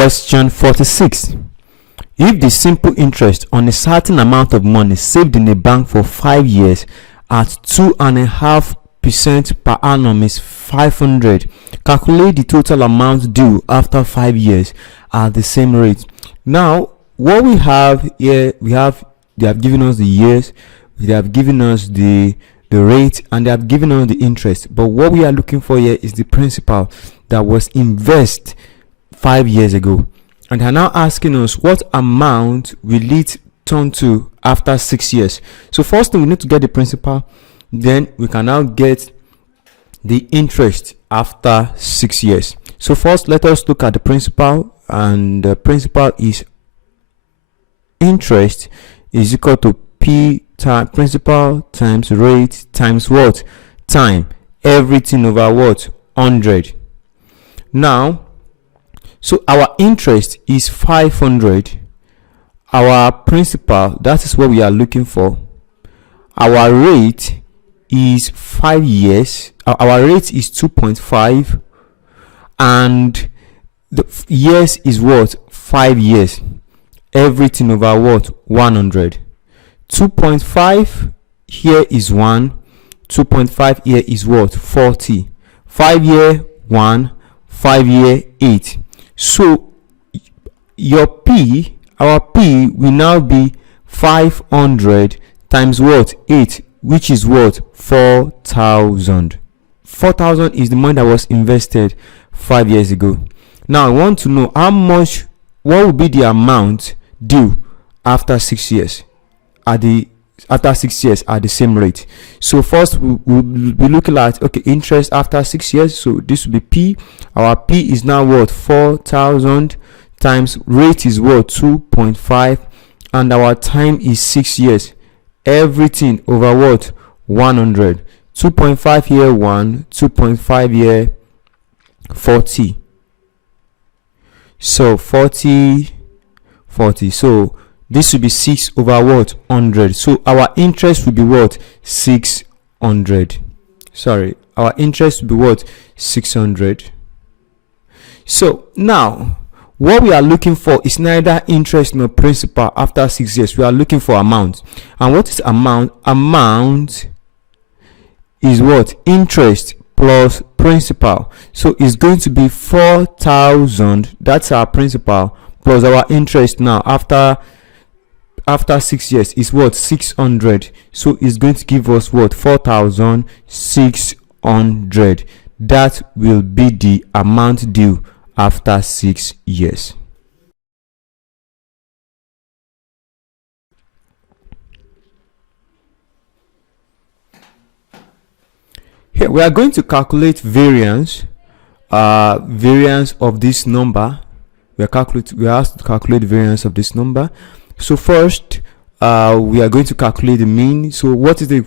Question 46. If the simple interest on a certain amount of money saved in a bank for 5 years at 2.5% per annum is 500, calculate the total amount due after 5 years at the same rate. Now, what we have here, they have given us the years, they have given us the rate, and they have given us the interest. But what we are looking for here is the principal that was invested 5 years ago, and they are now asking us what amount will it turn to after 6 years. So first thing, we need to get the principal, then we can now get the interest after 6 years. So first, let us look at the principal, and the principal is interest is equal to P times principal times rate times what? Time. Everything over what? 100. Now, so our interest is 500. Our principal, that is what we are looking for. Our rate is 5 years. Our rate is 2.5, and the years is what? 5 years. Everything over what? 100. 2.5 here is 1. 2.5 here is what? 40. 5 year 1, 5 year 8. So your P, our P will now be 500 times what? 8, which is what? 4,000. 4,000 is the money that was invested 5 years ago. Now I want to know how much, what will be the amount due after 6 years after 6 years at the same rate. So first we'll be looking at, okay, interest after 6 years. So this will be P. Our P is now what? 4,000 times rate is what? 2.5, and our time is 6 years. Everything over what? 100. 2.5 here 1, 2.5 here 40. So 40. So this will be 6 over what? 100. So our interest will be what? 600. Sorry, our interest will be what? 600. So now what we are looking for is neither interest nor principal after 6 years. We are looking for amount. And what is amount? Amount is what? Interest plus principal. So it's going to be 4,000. That's our principal, plus our interest now after 6 years is what? 600. So it's going to give us what? 4,600. That will be the amount due after 6 years. Here we are going to calculate variance of this number. We are asked to calculate variance of this number. So first we are going to calculate the mean. So what is the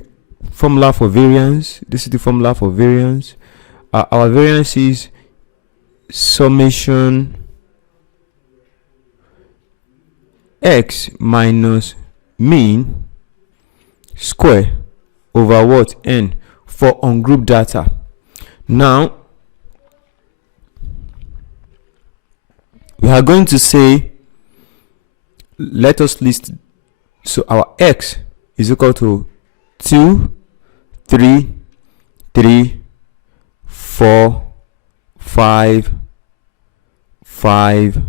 formula for variance? This is the formula for variance. Our variance is summation x minus mean square over what? N, for ungrouped data. Now we are going to say, let us list. So our x is equal to 2, 3, 3, 4, 5, 5,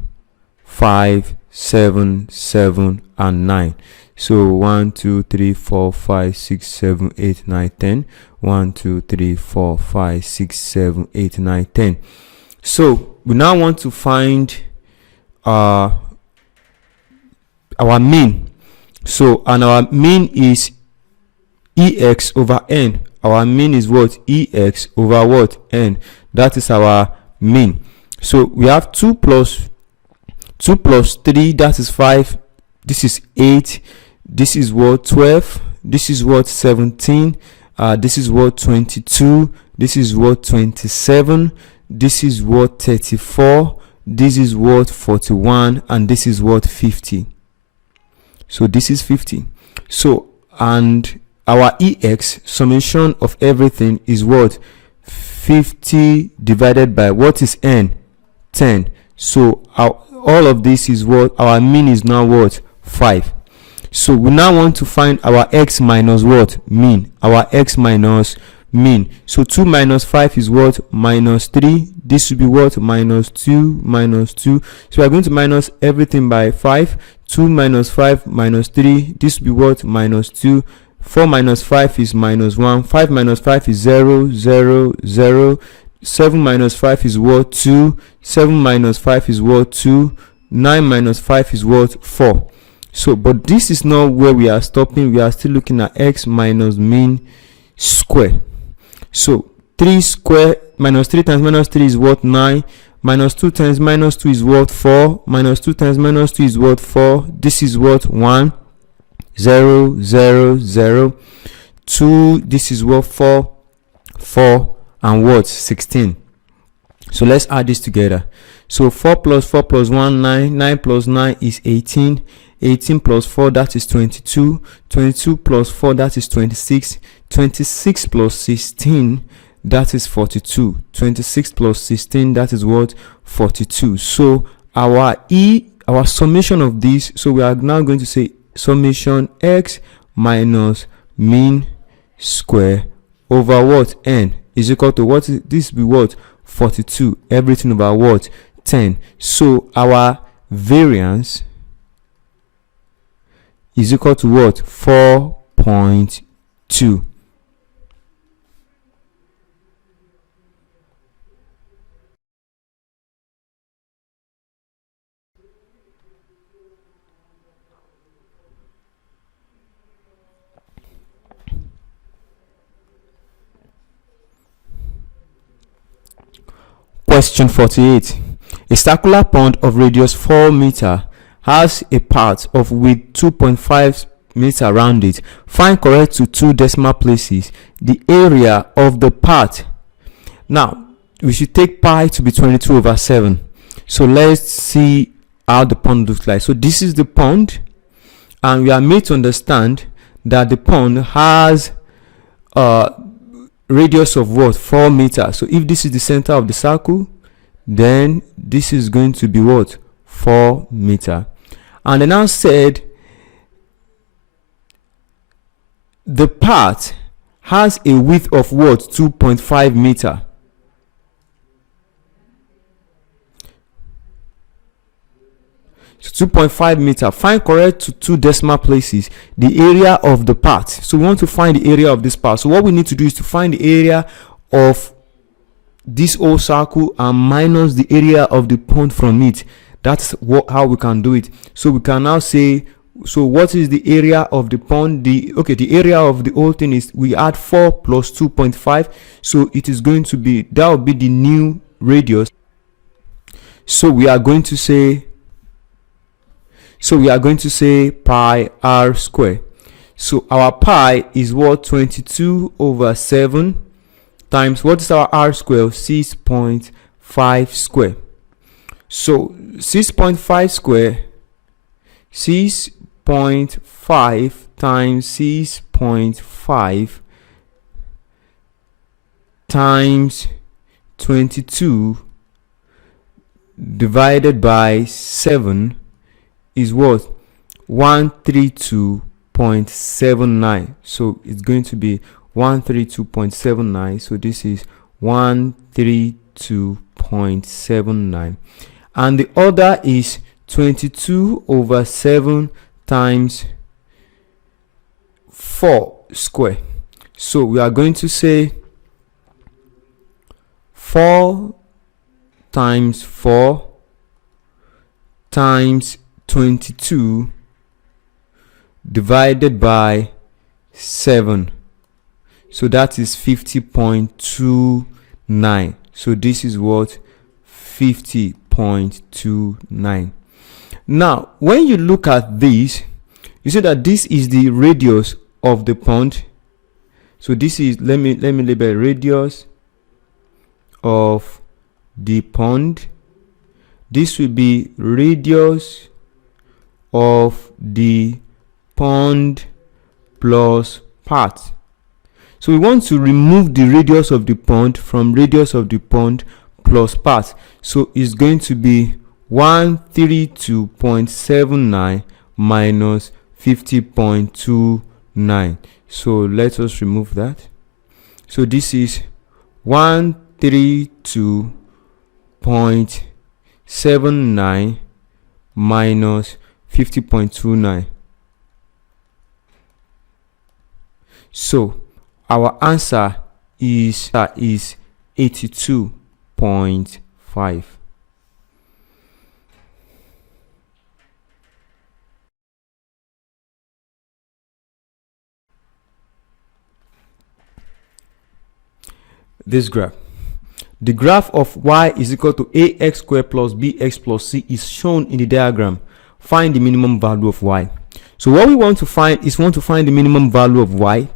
5, 7, 7, and 9. So 1, 2, 3, 4, 5, 6, 7, 8, 9, 10. 1, 2, 3, 4, 5, 6, 7, 8, 9, 10. So we now want to find our mean. So, and our mean is ex over n. Our mean is what? Ex over what? N. That is our mean. So we have 2 plus 3, that is 5. This is 8. This is what? 12. This is what? 17. This is what? 22. This is what? 27. This is what? 34. This is what? 41. And this is what? 50. So this is 50. So, and our ex, summation of everything, is what? 50 divided by what is n? 10. So all of this is what our mean is now what 5. So we now want to find our x minus what mean, our x minus mean. So 2 minus 5 is what minus 3. This should be what minus 2 minus 2. So we are going to minus everything by 5. 2 minus 5 minus 3, this will be what minus 2. 4 minus 5 is minus 1. 5 minus 5 is 0 0 0. 7 minus 5 is what 2. 7 minus 5 is what 2. 9 minus 5 is what 4. So but this is not where we are stopping. We are still looking at x minus mean square. So 3 square minus 3 times minus 3 is what 9. Minus 2 times minus 2 is what 4. Minus 2 times minus 2 is what 4. This is what 1 0 0 0. 2, this is what 4 4 and what 16. So let's add this together. So 4 plus 4 plus 1 9. 9 plus 9 is 18. 18 plus 4, that is 22. 22 plus 4, that is 26. 26 plus 16, that is 42. 26 plus 16, that is what 42. So our summation of this, so we are now going to say summation x minus mean square over what n is equal to what is this be what 42, everything over what 10. So our variance is equal to what 4.2. Question 48. A circular pond of radius 4 meter has a part of width 2.5 meter around it. Find correct to 2 decimal places the area of the part. Now we should take pi to be 22 over 7. So let's see how the pond looks like. So this is the pond, and we are made to understand that the pond has radius of what 4 meters. So if this is the center of the circle, then this is going to be what 4 meter. And they now said the part has a width of what 2.5 meter. So 2.5 meter. Find correct to 2 decimal places the area of the part. So we want to find the area of this part. So what we need to do is to find the area of this whole circle and minus the area of the pond from it. That's how we can do it. So we can now say, so what is the area of the pond? The area of the whole thing is, we add 4 plus 2.5, so it is going to be, that will be the new radius. So we are going to say pi r square. So our pi is what 22 over 7 times, what is our r square? 6.5 square. So 6.5 square, 6.5 times 6.5 times 22 divided by 7 is what 132.79. So it's going to be 132.79. so this is 132.79, and the other is 22 over 7 times 4 square. So we are going to say 4 times 4 times 22 divided by 7. So that is 50.29. So this is what 50.29. Now when you look at this, you see that this is the radius of the pond. So this is, let me label radius of the pond. This will be radius of the pond plus part. So we want to remove the radius of the pond from radius of the pond plus part. So it's going to be 132.79 minus 50.29. So let us remove that. So this is 132.79 minus 50.29. So our answer is 82.5. This graph. The graph of y is equal to ax squared plus bx plus c is shown in the diagram. Find the minimum value of y. So what we want to find is the minimum value of y.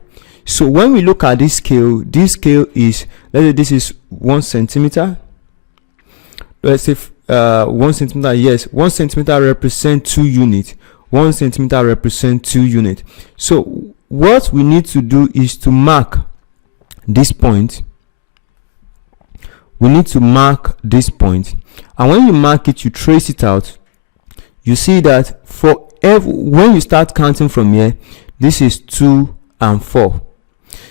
So when we look at this scale is, let's say this is 1 centimeter. Let's say 1 centimeter, yes, 1 centimeter represents 2 units. 1 centimeter represents 2 units. So what we need to do is to mark this point. We need to mark this point, and when you mark it, you trace it out. You see that for when you start counting from here, this is 2 and 4.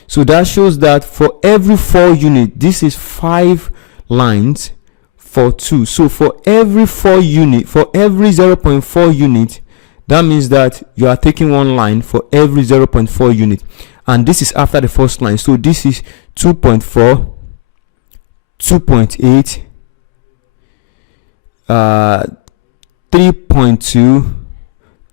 So that shows that for every 4 units, this is 5 lines for 2. So for every 4 unit, for every 0.4 unit, that means that you are taking 1 line for every 0.4 unit, and this is after the first line. So this is 2.4, 2.8, 3.2,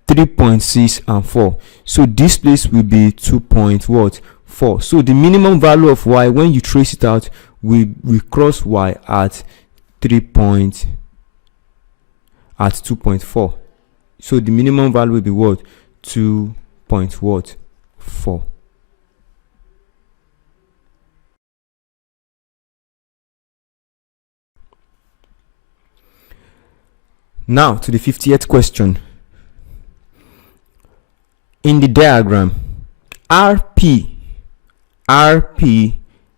3.6 and 4. So this place will be 2.4. So the minimum value of y, when you trace it out, we cross y at 2.4. So the minimum value will be what? 2.4. Now to the 50th question. In the diagram, RP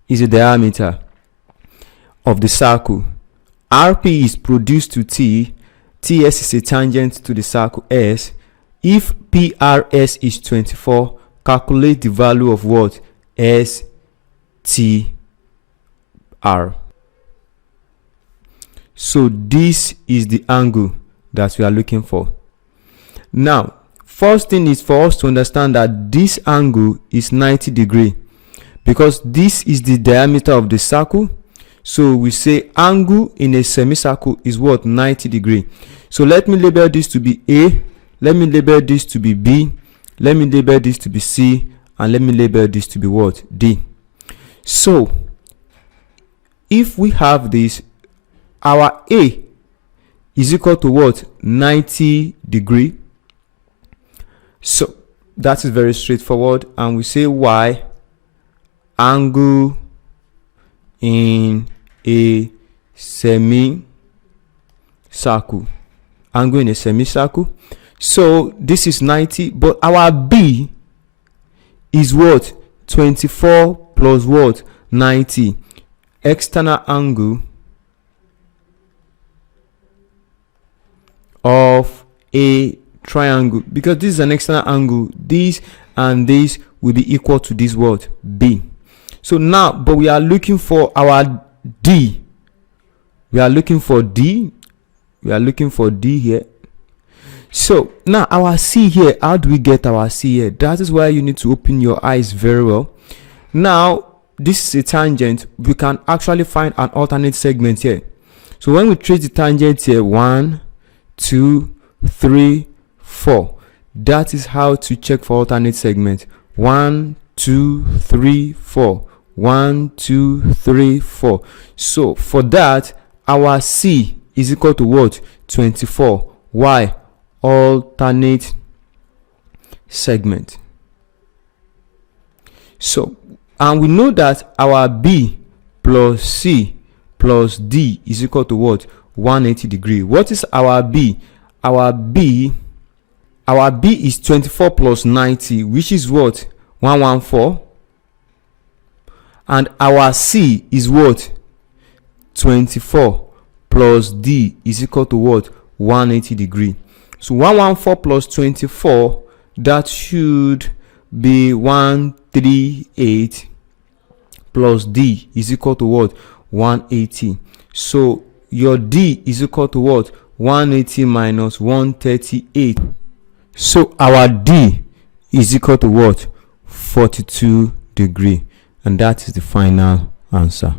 is the diameter of the circle. RP is produced to T. TS is a tangent to the circle S. If PRS is 24, calculate the value of what? STR. So this is the angle that we are looking for. Now, first thing is for us to understand that this angle is 90 degrees because this is the diameter of the circle. So we say angle in a semicircle is what? 90 degrees. So let me label this to be A, let me label this to be B, let me label this to be C, and let me label this to be what? D. So if we have this, our A is equal to what? 90 degrees. So that is very straightforward, and we say Y, angle in a semicircle. Angle in a semicircle. So this is 90, but our B is what? 24 plus what? 90. External angle of a triangle, because this is an external angle, this and this will be equal to this what? B. So now, but we are looking for our D. We are looking for D here. So now our C here, how do we get our C here? That is why you need to open your eyes very well. Now this is a tangent. We can actually find an alternate segment here. So when we trace the tangent here, 1, 2, 3, 4. That is how to check for alternate segment. 1, 2, 3, 4. 1, 2, 3, 4. So for that, our C is equal to what? 24. Why? Alternate segment. So, and we know that our B plus C plus D is equal to what? 180 degrees. What is our B? Our B is 24 plus 90, which is what? 114. And our C is what? 24 plus D is equal to what? 180 degree. So 114 plus 24, that should be 138 plus D is equal to what? 180. So your D is equal to what? 180 minus 138. So our D is equal to what? 42 degree. And that is the final answer.